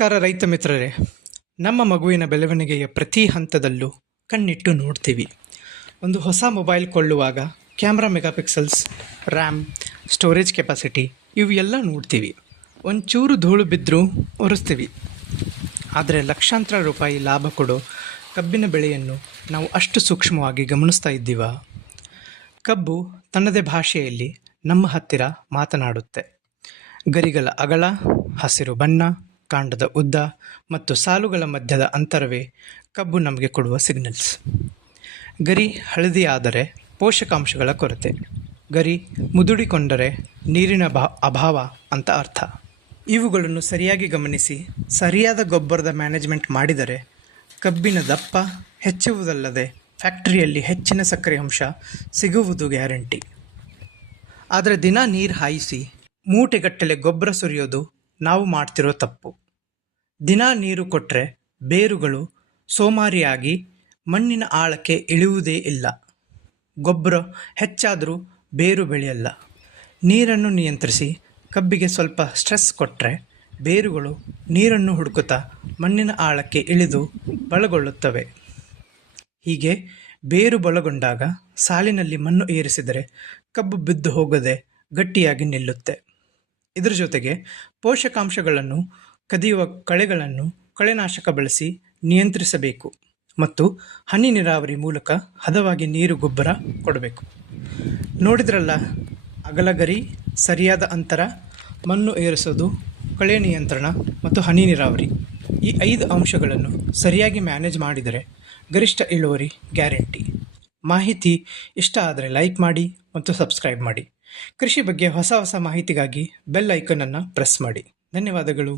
ನಮಸ್ಕಾರ ರೈತ ಮಿತ್ರರೇ. ನಮ್ಮ ಮಗುವಿನ ಬೆಳವಣಿಗೆಯ ಪ್ರತಿ ಹಂತದಲ್ಲೂ ಕಣ್ಣಿಟ್ಟು ನೋಡ್ತೀವಿ. ಒಂದು ಹೊಸ ಮೊಬೈಲ್ ಕೊಳ್ಳುವಾಗ camera megapixels, RAM, storage capacity ಇವು ಎಲ್ಲ ನೋಡ್ತೀವಿ. ಒಂಚೂರು ಧೂಳು ಬಿದ್ದರೂ ಒರೆಸ್ತೀವಿ. ಆದರೆ ಲಕ್ಷಾಂತರ ರೂಪಾಯಿ ಲಾಭ ಕೊಡೋ ಕಬ್ಬಿನ ಬೆಳೆಯನ್ನು ನಾವು ಅಷ್ಟು ಸೂಕ್ಷ್ಮವಾಗಿ ಗಮನಿಸ್ತಾ ಇದ್ದೀವಾ? ಕಬ್ಬು ತನ್ನದೇ ಭಾಷೆಯಲ್ಲಿ ನಮ್ಮ ಹತ್ತಿರ ಮಾತನಾಡುತ್ತೆ. ಗರಿಗಳ ಅಗಲ, ಹಸಿರು ಬಣ್ಣ, ಕಾಂಡದ ಉದ್ದ ಮತ್ತು ಸಾಲುಗಳ ಮಧ್ಯದ ಅಂತರವೇ ಕಬ್ಬು ನಮಗೆ ಕೊಡುವ ಸಿಗ್ನಲ್ಸ್. ಗರಿ ಹಳದಿಯಾದರೆ ಪೋಷಕಾಂಶಗಳ ಕೊರತೆ, ಗರಿ ಮುದುಡಿಕೊಂಡರೆ ನೀರಿನ ಅಭಾವ ಅಂತ ಅರ್ಥ. ಇವುಗಳನ್ನು ಸರಿಯಾಗಿ ಗಮನಿಸಿ ಸರಿಯಾದ ಗೊಬ್ಬರದ ಮ್ಯಾನೇಜ್ಮೆಂಟ್ ಮಾಡಿದರೆ ಕಬ್ಬಿನ ದಪ್ಪ ಹೆಚ್ಚುವುದಲ್ಲದೆ ಫ್ಯಾಕ್ಟರಿಯಲ್ಲಿ ಹೆಚ್ಚಿನ ಸಕ್ಕರೆ ಅಂಶ ಸಿಗುವುದು ಗ್ಯಾರಂಟಿ. ಆದರೆ ದಿನ ನೀರು ಹಾಯಿಸಿ ಮೂಟೆಗಟ್ಟಲೆ ಗೊಬ್ಬರ ಸುರಿಯೋದು ನಾವು ಮಾಡ್ತಿರೋ ತಪ್ಪು. ದಿನ ನೀರು ಕೊಟ್ಟರೆ ಬೇರುಗಳು ಸೋಮಾರಿಯಾಗಿ ಮಣ್ಣಿನ ಆಳಕ್ಕೆ ಇಳಿಯುವುದೇ ಇಲ್ಲ. ಗೊಬ್ಬರ ಹೆಚ್ಚಾದರೂ ಬೇರು ಬೆಳೆಯಲ್ಲ. ನೀರನ್ನು ನಿಯಂತ್ರಿಸಿ ಕಬ್ಬಿಗೆ ಸ್ವಲ್ಪ ಸ್ಟ್ರೆಸ್ ಕೊಟ್ಟರೆ ಬೇರುಗಳು ನೀರನ್ನು ಹುಡುಕುತ್ತಾ ಮಣ್ಣಿನ ಆಳಕ್ಕೆ ಇಳಿದು ಬಲಗೊಳ್ಳುತ್ತವೆ. ಹೀಗೆ ಬೇರು ಬಲಗೊಂಡಾಗ ಸಾಲಿನಲ್ಲಿ ಮಣ್ಣು ಏರಿಸಿದರೆ ಕಬ್ಬು ಬಿದ್ದು ಹೋಗದೆ ಗಟ್ಟಿಯಾಗಿ ನಿಲ್ಲುತ್ತೆ. ಇದರ ಜೊತೆಗೆ ಪೋಷಕಾಂಶಗಳನ್ನು ಕದಿಯುವ ಕಳೆಗಳನ್ನು ಕಳೆನಾಶಕ ಬಳಸಿ ನಿಯಂತ್ರಿಸಬೇಕು ಮತ್ತು ಹನಿ ನೀರಾವರಿ ಮೂಲಕ ಹದವಾಗಿ ನೀರು ಗೊಬ್ಬರ ಕೊಡಬೇಕು. ನೋಡಿದ್ರಲ್ಲ, ಅಗಲಗರಿ, ಸರಿಯಾದ ಅಂತರ, ಮಣ್ಣು ಏರಿಸೋದು, ಕಳೆ ನಿಯಂತ್ರಣ ಮತ್ತು ಹನಿ ನೀರಾವರಿ ಈ 5 ಅಂಶಗಳನ್ನು ಸರಿಯಾಗಿ ಮ್ಯಾನೇಜ್ ಮಾಡಿದರೆ ಗರಿಷ್ಠ ಇಳುವರಿ ಗ್ಯಾರಂಟಿ. ಮಾಹಿತಿ ಇಷ್ಟ ಆದರೆ ಲೈಕ್ ಮಾಡಿ ಮತ್ತು ಸಬ್ಸ್ಕ್ರೈಬ್ ಮಾಡಿ. ಕೃಷಿ ಬಗ್ಗೆ ಹೊಸ ಮಾಹಿತಿಗಾಗಿ ಬೆಲ್ ಐಕನನ್ನು ಪ್ರೆಸ್ ಮಾಡಿ. ಧನ್ಯವಾದಗಳು.